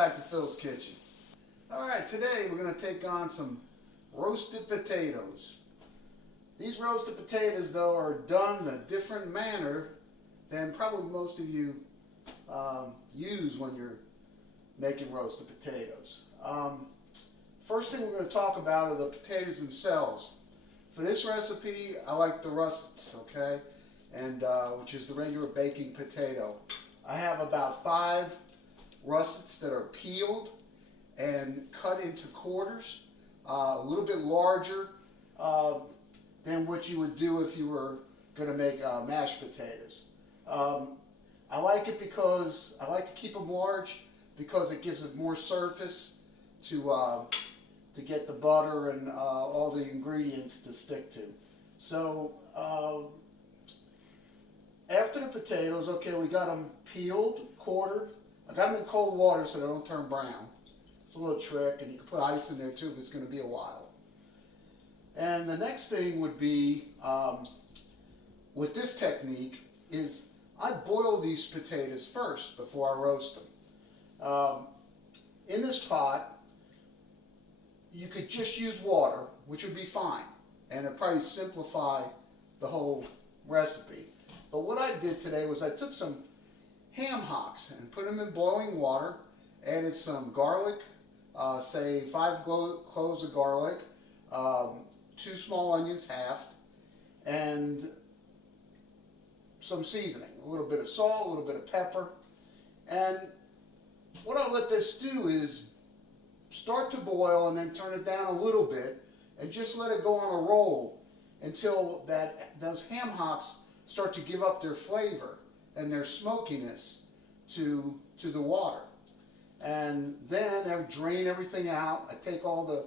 back to Phil's Kitchen. Alright, today we're going to take on some roasted potatoes. These roasted potatoes, though, are done in a different manner than probably most of you use when you're making roasted potatoes. First thing we're going to talk about are the potatoes themselves. For this recipe, I like the russets, okay, and which is the regular baking potato. I have about 5 russets that are peeled and cut into quarters, a little bit larger than what you would do if you were going to make mashed potatoes. I like it because I like to keep them large because it gives it more surface to get the butter and all the ingredients to stick to. So after the potatoes, okay, we got them peeled, quartered. I got them in cold water so they don't turn brown. It's a little trick, and you can put ice in there too if it's going to be a while. And the next thing would be, with this technique, is I boil these potatoes first before I roast them. In this pot, you could just use water, which would be fine, and it'd probably simplify the whole recipe. But what I did today was I took some ham hocks and put them in boiling water, added some garlic, say 5 cloves of garlic, 2 small onions halved, and some seasoning, a little bit of salt, a little bit of pepper. And what I'll let this do is start to boil and then turn it down a little bit and just let it go on a roll until those ham hocks start to give up their flavor and their smokiness to the water. And then I drain everything out. I take all the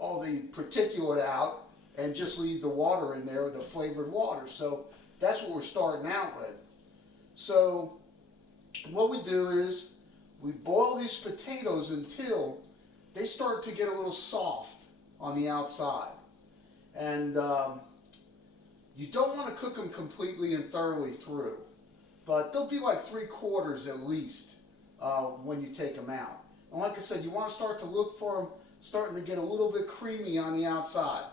particulate out and just leave the water in there, the flavored water. So that's what we're starting out with. So what we do is we boil these potatoes until they start to get a little soft on the outside. And you don't want to cook them completely and thoroughly through, but they'll be like 3/4 at least when you take them out. And like I said, you want to start to look for them starting to get a little bit creamy on the outside.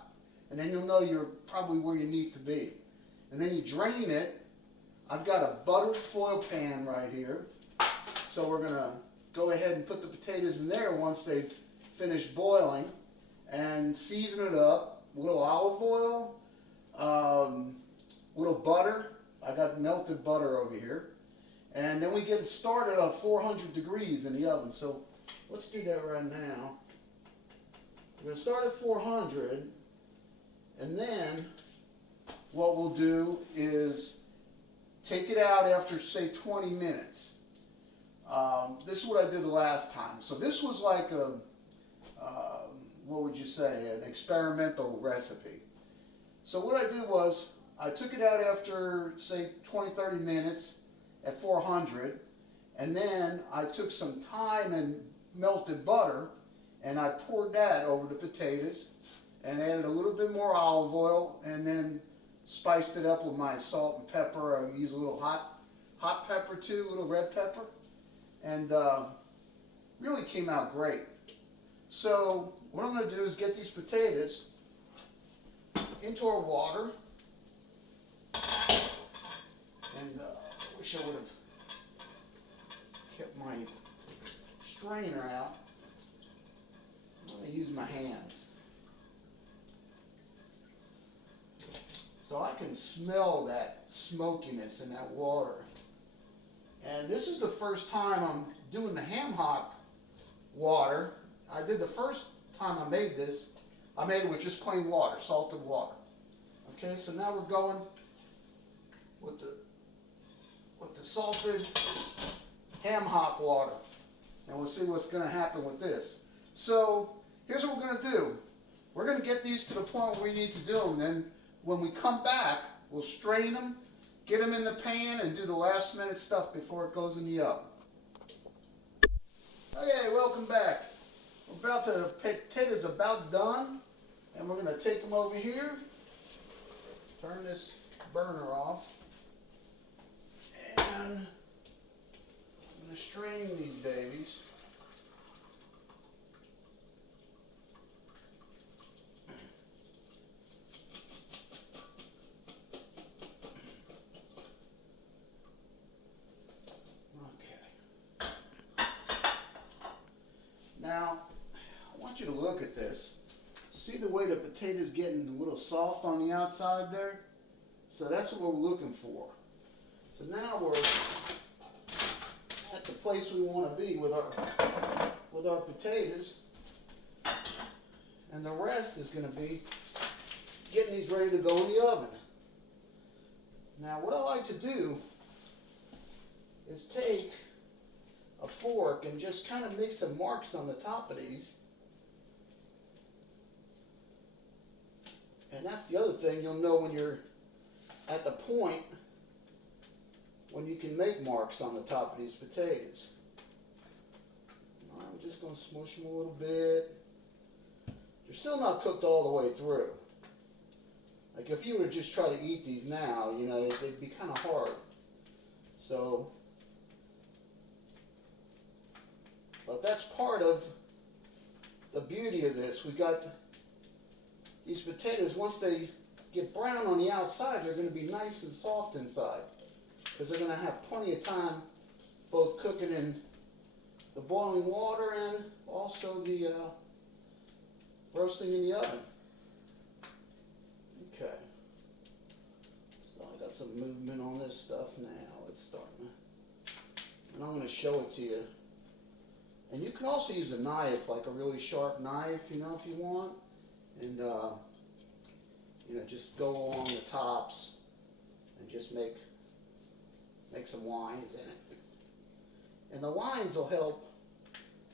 And then you'll know you're probably where you need to be. And then you drain it. I've got a buttered foil pan right here. So we're going to go ahead and put the potatoes in there once they've finished boiling and season it up. A little olive oil, little butter. I got melted butter over here. And then we get it started at 400 degrees in the oven. So let's do that right now. We're going to start at 400. And then what we'll do is take it out after, say, 20 minutes. This is what I did the last time. So this was like a, what would you say, an experimental recipe. So what I did was I took it out after, say, 20-30 minutes at 400, and then I took some thyme and melted butter, and I poured that over the potatoes, and added a little bit more olive oil, and then spiced it up with my salt and pepper. I used a little hot pepper too, a little red pepper, and really came out great. So what I'm going to do is get these potatoes into our water, and I wish I would have kept my strainer out. I'm going to use my hands. So I can smell that smokiness in that water. And this is the first time I'm doing the ham hock water. I did the first time I made this, I made it with just plain water, salted water. Okay, so now we're going with the salted ham hock water. And we'll see what's going to happen with this. So here's what we're going to do. We're going to get these to the point where we need to do them. Then when we come back, we'll strain them, get them in the pan, and do the last minute stuff before it goes in the oven. Okay, welcome back. The potatoes about done, and we're going to take them over here, turn this burner off, and I'm going just strain these babies. Okay. Now, I want you to look at this. See the way the potato's getting a little soft on the outside there? So that's what we're looking for. So now we're at the place we want to be with our potatoes. And the rest is going to be getting these ready to go in the oven. Now what I like to do is take a fork and just kind of make some marks on the top of these. And that's the other thing you'll know when you're at the point when you can make marks on the top of these potatoes. I'm just going to smush them a little bit. They're still not cooked all the way through. Like if you were to just try to eat these now, you know, they'd be kind of hard. So, but that's part of the beauty of this. We got these potatoes, once they get brown on the outside, they're going to be nice and soft inside. Because they're going to have plenty of time both cooking in the boiling water and also the roasting in the oven. Okay. So I got some movement on this stuff now. It's starting to, and I'm going to show it to you. And you can also use a knife, like a really sharp knife, you know, if you want. And, you know, just go along the tops and just make some lines in it. And the lines will help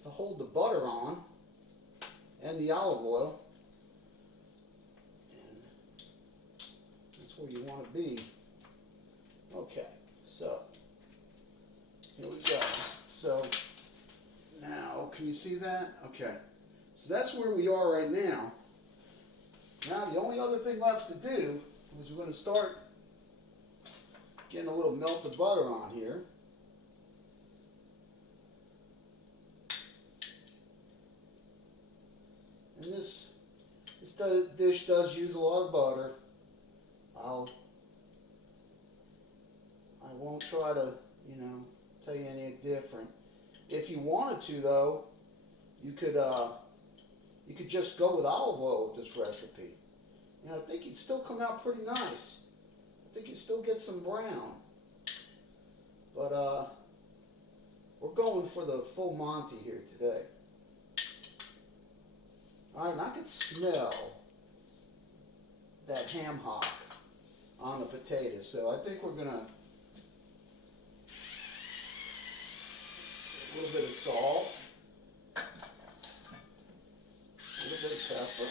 to hold the butter on and the olive oil. And that's where you want to be. Okay, so here we go. So now, can you see that? Okay, so that's where we are right now. Now the only other thing left to do is we're going to start getting a little melted butter on here. And this dish does use a lot of butter. I won't try to, you know, tell you any different. If you wanted to, though, you could just go with olive oil with this recipe. And I think you'd still come out pretty nice. I think you'd still get some brown. But we're going for the full Monty here today. Alright, and I can smell that ham hock on the potatoes. So I think we're going to a little bit of salt, a little bit of pepper.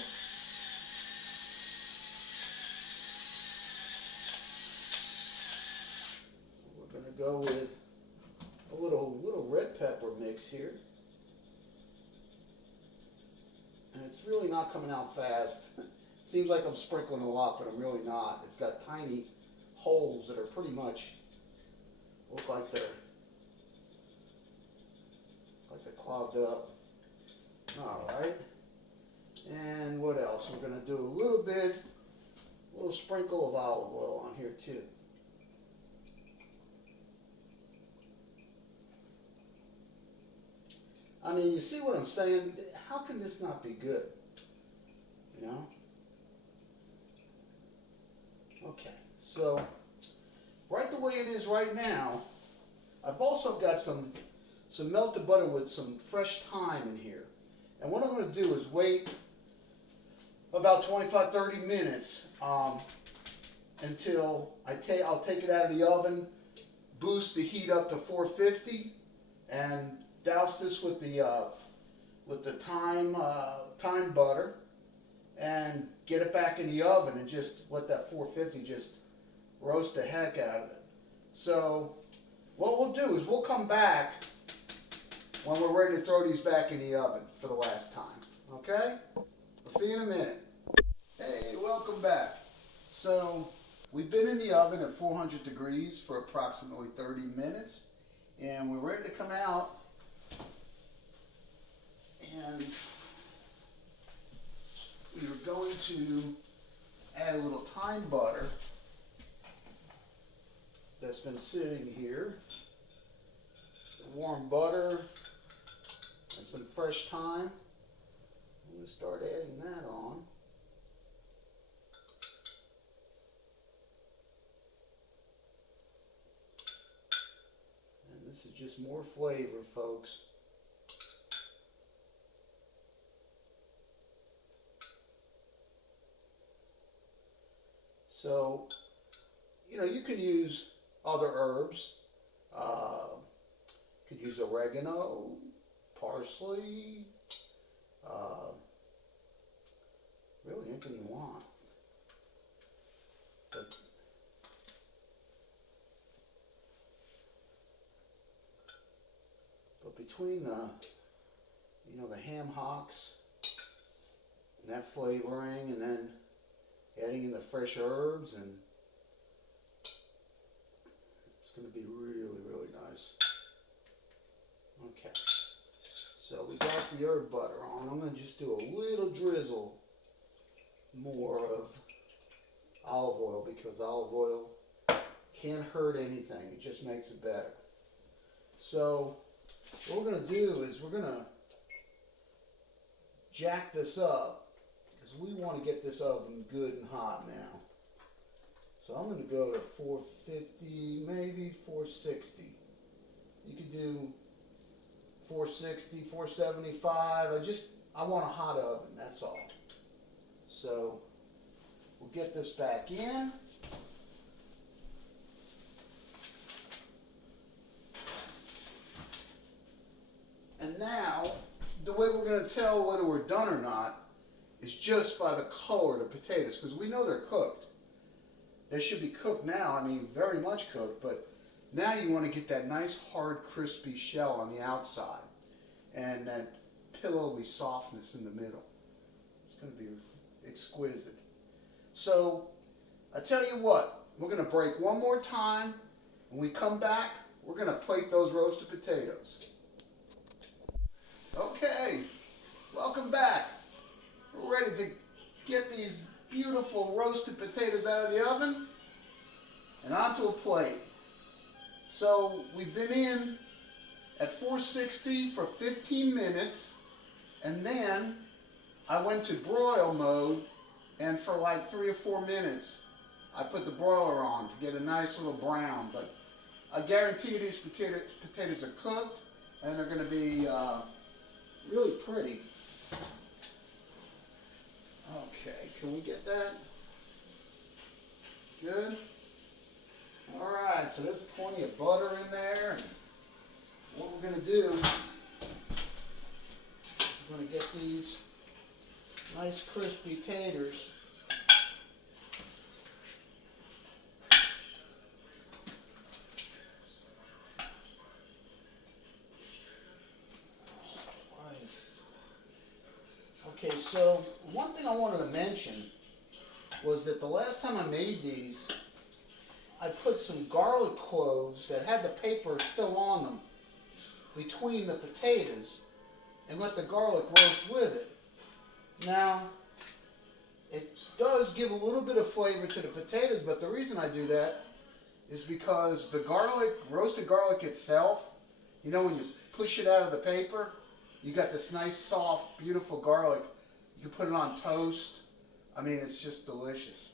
We're going to go with a little red pepper mix here. And it's really not coming out fast. Seems like I'm sprinkling a lot, but I'm really not. It's got tiny holes that are pretty much look like they're clogged up. Alright. And what else? We're going to do a little sprinkle of olive oil on here too. I mean, you see what I'm saying? How can this not be good? You know? Okay, so right the way it is right now, I've also got some melted butter with some fresh thyme in here. And what I'm going to do is wait about 25-30 minutes until I'll take it out of the oven, boost the heat up to 450, and douse this with the thyme butter, and get it back in the oven and just let that 450 just roast the heck out of it. So what we'll do is we'll come back when we're ready to throw these back in the oven for the last time. Okay? We'll see you in a minute. Hey, welcome back. So we've been in the oven at 400 degrees for approximately 30 minutes. And we're ready to come out. And we are going to add a little thyme butter that's been sitting here. Warm butter and some fresh thyme. I'm going to start adding that on. And this is just more flavor, folks. So, you can use other herbs. Could use oregano, parsley, really anything you want. But between the ham hocks and that flavoring, and then adding in the fresh herbs, and it's going to be really, really nice. Okay, so we got the herb butter on. I'm going to just do a little drizzle more of olive oil, because olive oil can't hurt anything. It just makes it better. So what we're going to do is we're going to jack this up, because we want to get this oven good and hot now. So I'm going to go to 450, maybe 460. You could do 460, 475. I want a hot oven, that's all. So we'll get this back in. And now, the way we're going to tell whether we're done or not is just by the color of the potatoes, because we know they're cooked. They should be cooked now, very much cooked, but now you want to get that nice, hard, crispy shell on the outside and that pillowy softness in the middle. It's going to be exquisite. So, I tell you what, we're going to break one more time. When we come back, we're going to plate those roasted potatoes. Okay, welcome back. We're ready to get these beautiful roasted potatoes out of the oven and onto a plate. So we've been in at 460 for 15 minutes, and then I went to broil mode, and for like 3 or 4 minutes I put the broiler on to get a nice little brown. But I guarantee you these potatoes are cooked, and they're going to be really pretty. Okay, can we get that? Good? Alright, so there's plenty of butter in there. And what we're going to do, we're going to get these nice crispy taters. Okay, so one thing I wanted to mention was that the last time I made these, I put some garlic cloves that had the paper still on them between the potatoes and let the garlic roast with it. Now, it does give a little bit of flavor to the potatoes, but the reason I do that is because the garlic, roasted garlic itself, when you push it out of the paper, you got this nice, soft, beautiful garlic. You can put it on toast. It's just delicious.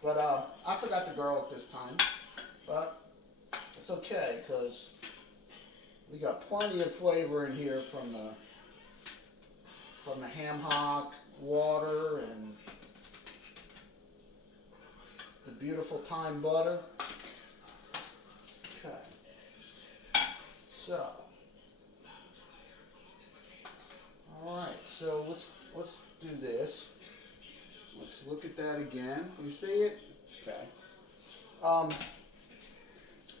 But I forgot the garlic this time. But it's okay, because we got plenty of flavor in here from the ham hock, water, and the beautiful thyme butter. Okay. So. Alright, so let's do this. Let's look at that again. You see it? Okay.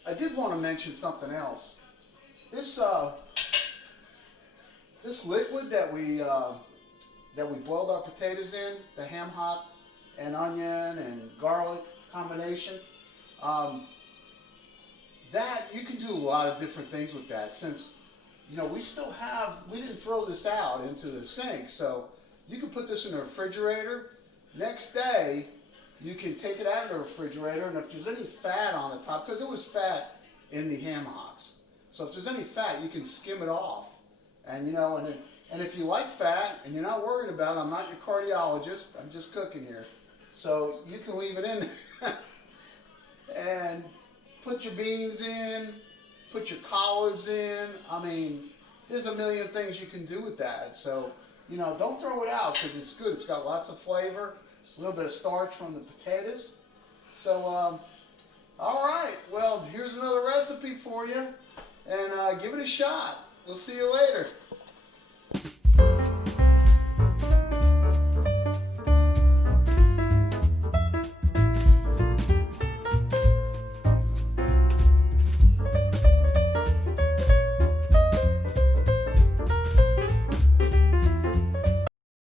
I did want to mention something else. This liquid that we boiled our potatoes in, the ham hock and onion and garlic combination, that, you can do a lot of different things with that, since, you know, we didn't throw this out into the sink, so you can put this in the refrigerator. Next day, you can take it out of the refrigerator, and if there's any fat on the top, because there was fat in the ham hocks, so if there's any fat, you can skim it off. And, you know, and if you like fat and you're not worried about it, I'm not your cardiologist, I'm just cooking here, so you can leave it in there. And put your beans in, put your collards in. I mean, there's a million things you can do with that. So, you know, don't throw it out because it's good. It's got lots of flavor, a little bit of starch from the potatoes. So, all right. Well, here's another recipe for you, and give it a shot. We'll see you later.